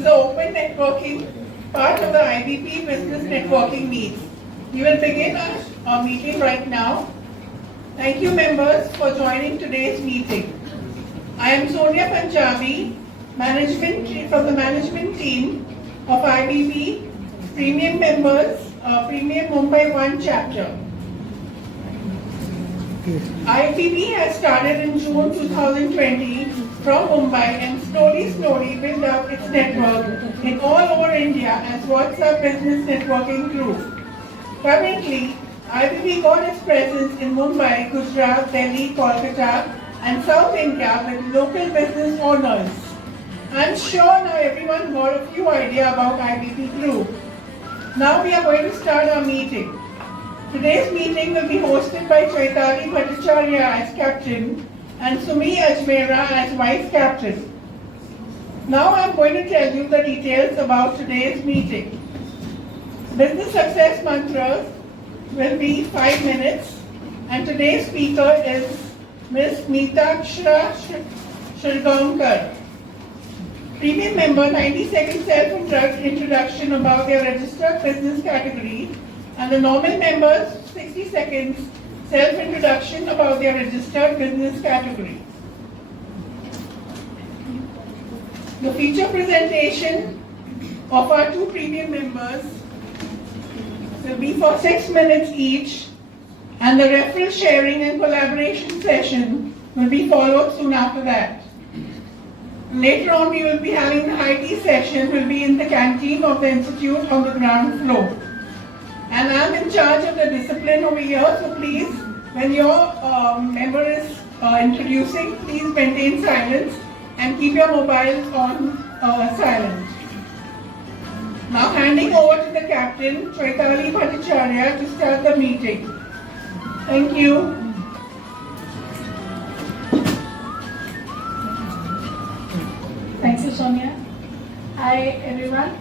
is the open networking part of the IBP business networking meet. We will begin our meeting right now. Thank you members for joining today's meeting. I am Sonia Punjabi, from the management team of IBP Premium members, Premium Mumbai 1 chapter. IBP has started in June 2020 from Mumbai and slowly built up its network in all over India as WhatsApp business networking group. Currently, IBP got its presence in Mumbai, Gujarat, Delhi, Kolkata and South India with local business owners. I'm sure now everyone got a few ideas about IBP group. Now we are going to start our meeting. Today's meeting will be hosted by Chaitali Bhattacharya as captain and Sumi Ajmera as vice captain. Now I'm going to tell you the details about today's meeting. Business success mantras will be 5 minutes and today's speaker is Ms. Mitakshara Shirgaonkar. Premium member 90-second self-introduction about their registered business category and the normal members 60 seconds self-introduction about their registered business category. The feature presentation of our 2 premium members will be for 6 minutes each and the referral sharing and collaboration session will be followed soon after that. Later on we will be having the high tea session will be in the canteen of the institute on the ground floor. And I am in charge of the discipline over here, so please, when your member is introducing, please maintain silence and keep your mobiles on silent. Now handing over to the captain, Chaitali Bhattacharya, to start the meeting. Thank you. Thank you, Sonia. Hi, everyone.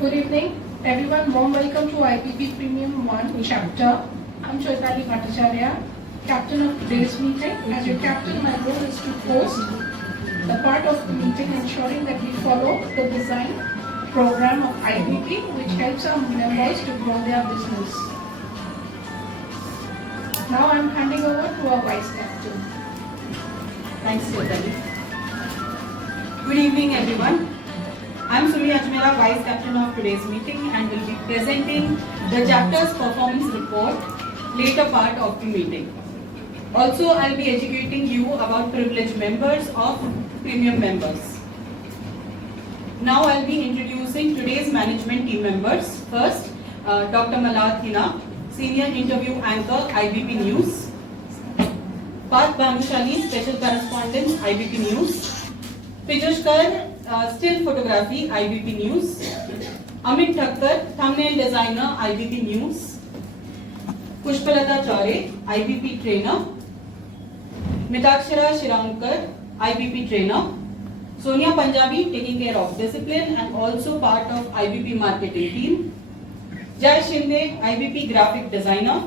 Good evening, everyone. Warm welcome to IBP Premium 1 chapter. I'm Chaitali Bhattacharya, captain of today's meeting. As your captain, my role is to host the part of the meeting, ensuring that we follow the design program of IBP, which helps our members to grow their business. Now I'm handing over to our vice captain. Thanks, Chaitali. Good evening, everyone. I'm Sumi Ajmera, Vice Captain of today's meeting and will be presenting the chapter's performance report later part of the meeting. Also, I'll be educating you about privileged members of premium members. Now I'll be introducing today's management team members. First, Dr. Malad Hina, Senior Interview Anchor, IBP News. Parth Bhanushali, Special Correspondent, IBP News. Pijushkar, Still Photography, IBP News. Amit Thakkar, Thumbnail Designer, IBP News. Pushpalata Chaure, IBP Trainer. Mitakshara Shirgaonkar, IBP Trainer. Sonia Punjabi, taking care of discipline and also part of IBP Marketing Team. Jai Shinde, IBP Graphic Designer.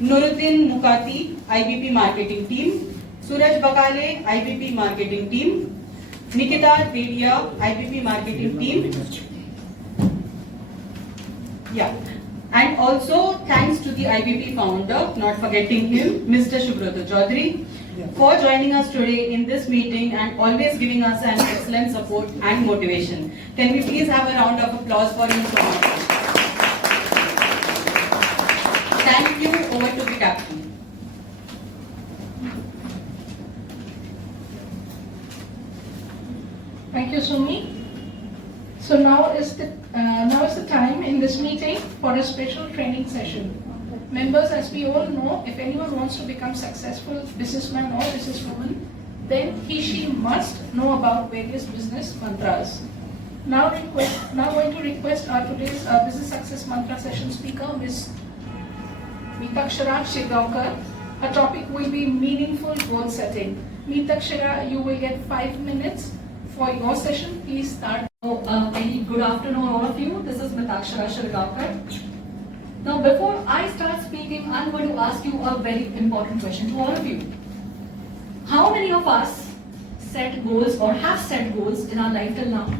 Nuruddin Mukati, IBP Marketing Team. Suraj Bakale, IBP Marketing Team. Nikita Dedia, IBP Marketing Team. Yeah. And also thanks to the IBP founder, not forgetting him, Mr. Subroto Chaudhary, for joining us today in this meeting and always giving us an excellent support and motivation. Can we please have a round of applause for him so much? Thank you. Over to the captain. Thank you, Sumi. So now is the time in this meeting for a special training session. Members, as we all know, if anyone wants to become successful businessman or businesswoman, then she must know about various business mantras. Now going to request our today's business success mantra session speaker, Ms. Mitakshara Shirgaonkar. Her topic will be meaningful goal setting. Mitakshara, you will get 5 minutes for your session. Please start. Very good afternoon, all of you. This is Mitakshara Shirgaonkar. Now, before I start speaking, I'm going to ask you a very important question to all of you. how many of us set goals or have set goals in our life till now?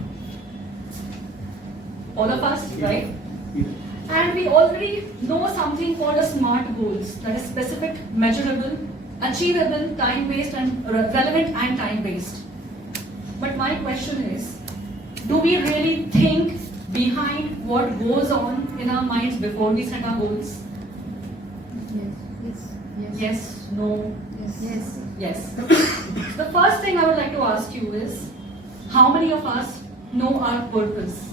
All of us, right? And we already know something called a SMART goals, that is specific, measurable, achievable, time-based and relevant and time-based. But my question is, do we really think behind what goes on in our minds before we set our goals? Yes, no, yes. The first thing I would like to ask you is, how many of us know our purpose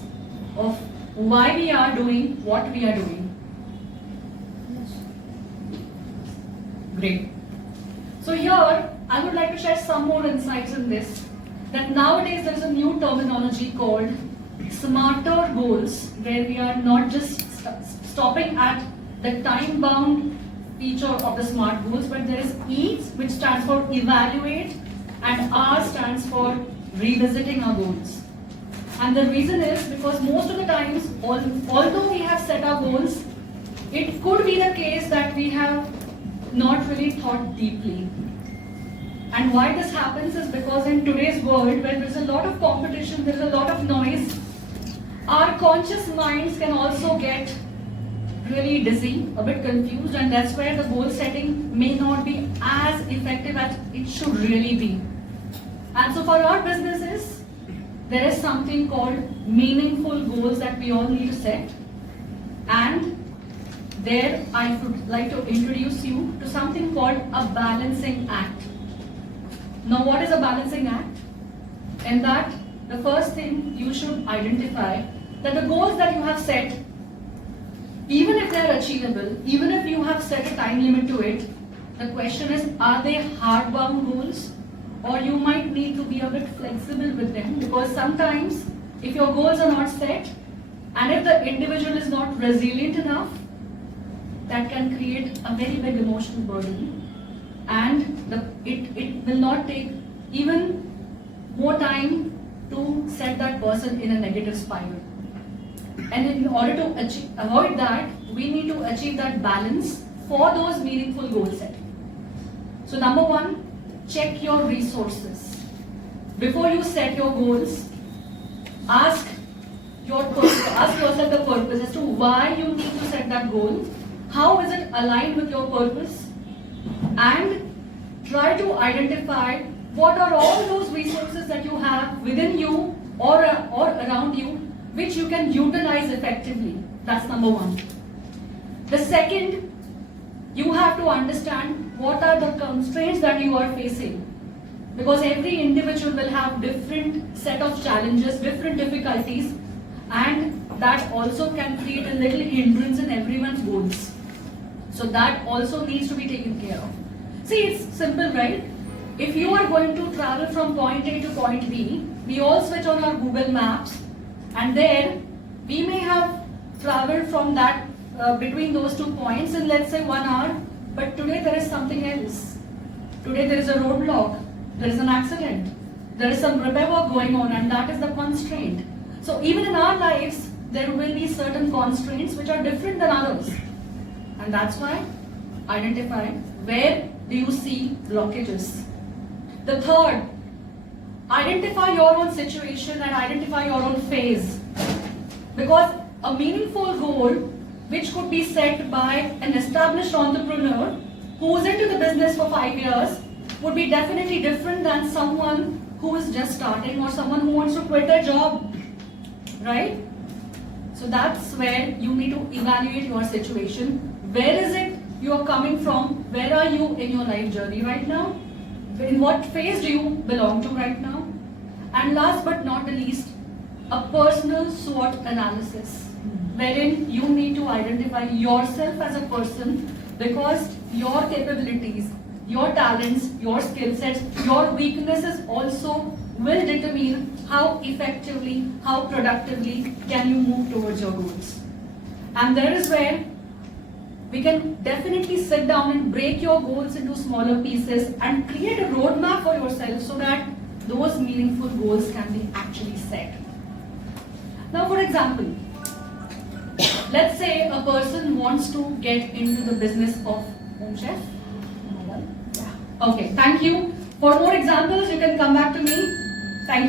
of why we are doing what we are doing? Great. So here, I would like to share some more insights in this, that nowadays there is a new terminology called smarter goals, where we are not just stopping at the time-bound feature of the SMART goals, but there is E, which stands for evaluate, and R stands for revisiting our goals. And the reason is because most of the times, although we have set our goals, it could be the case that we have not really thought deeply. And why this happens is because in today's world, where there's a lot of competition, there's a lot of noise, our conscious minds can also get really dizzy, a bit confused, and that's where the goal setting may not be as effective as it should really be. And so for our businesses, there is something called meaningful goals that we all need to set. And there I would like to introduce you to something called a balancing act. Now what is a balancing act? In that, the first thing you should identify that the goals that you have set, even if they are achievable, even if you have set a time limit to it, the question is, are they hard-bound goals? Or you might need to be a bit flexible with them, because sometimes if your goals are not set and if the individual is not resilient enough, that can create a very big emotional burden, and it will not take even more time to set that person in a negative spiral. And in order to avoid that, we need to achieve that balance for those meaningful goal setting. So number one, check your resources. Before you set your goals, ask yourself the purpose as to why you need to set that goal. How is it aligned with your purpose? And try to identify what are all those resources that you have within you or around you which you can utilize effectively. That's number one. The second, you have to understand what are the constraints that you are facing. Because every individual will have different set of challenges, different difficulties, and that also can create a little hindrance in everyone's goals. So that also needs to be taken care of. See, it's simple, right? If you are going to travel from point A to point B, we all switch on our Google Maps, and there we may have traveled from that between those 2 points in, let's say, 1 hour, but today there is something else. Today there is a roadblock, there is an accident, there is some repair work going on, and that is the constraint. So even in our lives, there will be certain constraints which are different than others. And that's why identify where do you see blockages. The third, identify your own situation and identify your own phase. Because a meaningful goal which could be set by an established entrepreneur who is into the business for 5 years would be definitely different than someone who is just starting or someone who wants to quit their job, right? So that's where you need to evaluate your situation. Where is it you are coming from? Where are you in your life journey right now? In what phase do you belong to right now? And last but not the least, a personal SWOT analysis, wherein you need to identify yourself as a person, because your capabilities, your talents, your skill sets, your weaknesses also will determine how effectively, how productively can you move towards your goals. And there is where we can definitely sit down and break your goals into smaller pieces and create a roadmap for yourself so that those meaningful goals can be actually set. Now, for example, let's say a person wants to get into the business of home chef. Okay, thank you. For more examples, you can come back to me. Thank you.